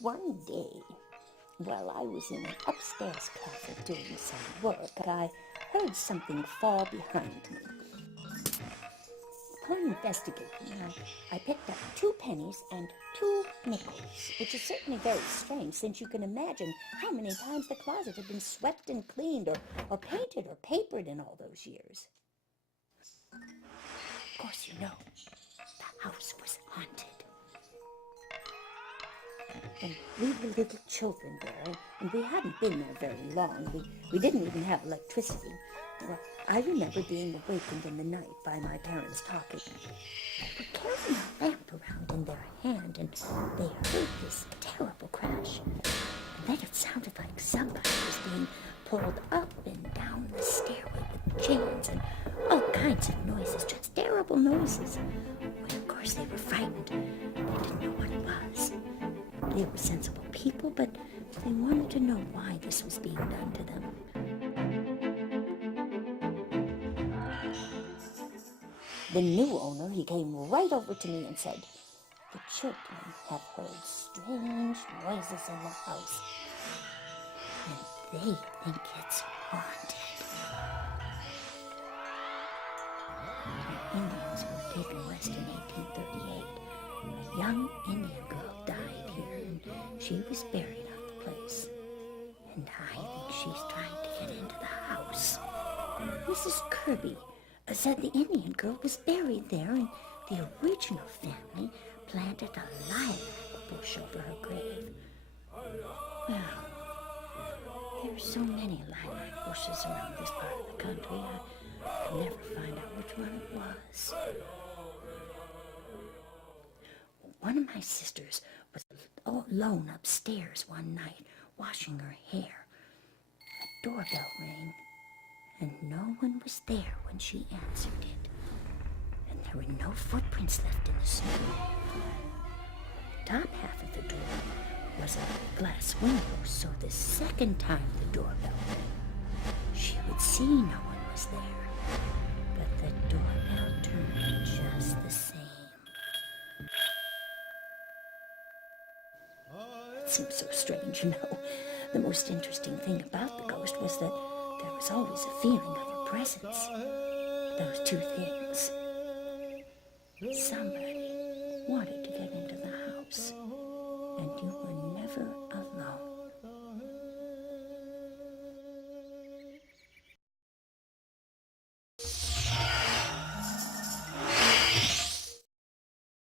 One day, while I was in an upstairs closet doing some work, I heard something fall behind me. Upon investigating, I picked up 2 pennies and 2 nickels, which is certainly very strange since you can imagine how many times the closet had been swept and cleaned or painted or papered in all those years. Of course, you know, the house was haunted. And we were little children there, and we hadn't been there very long. We didn't even have electricity. Well, I remember being awakened in the night by my parents talking. They were carrying a lamp around in their hand, and they heard this terrible crash. And then it sounded like somebody was being pulled up and down the stairway with chains and all kinds of noises, just terrible noises. Well, of course, they were frightened. They didn't know what it was. They were sensible people, but they wanted to know why this was being done to them. The new owner, he came right over to me and said, "The children have heard strange noises in the house, and they think it's haunted." The Indians were taken west in 1838. A young Indian girl died here, and she was buried on the place. And I think she's trying to get into the house. Mrs. Kirby said the Indian girl was buried there, and the original family planted a lilac bush over her grave. Well, there's so many lilac bushes around this part of the country, I could never find out which one it was. One of my sisters was alone upstairs one night, washing her hair. A doorbell rang, and no one was there when she answered it. And there were no footprints left in the snow. The top half of the door was a glass window, so the second time the doorbell rang, she would see no one was there. But the doorbell turned just the same. It seemed so strange, you know. The most interesting thing about the ghost was that there was always a feeling of a presence. Those two things. Somebody wanted to get into the house, and you were never alone.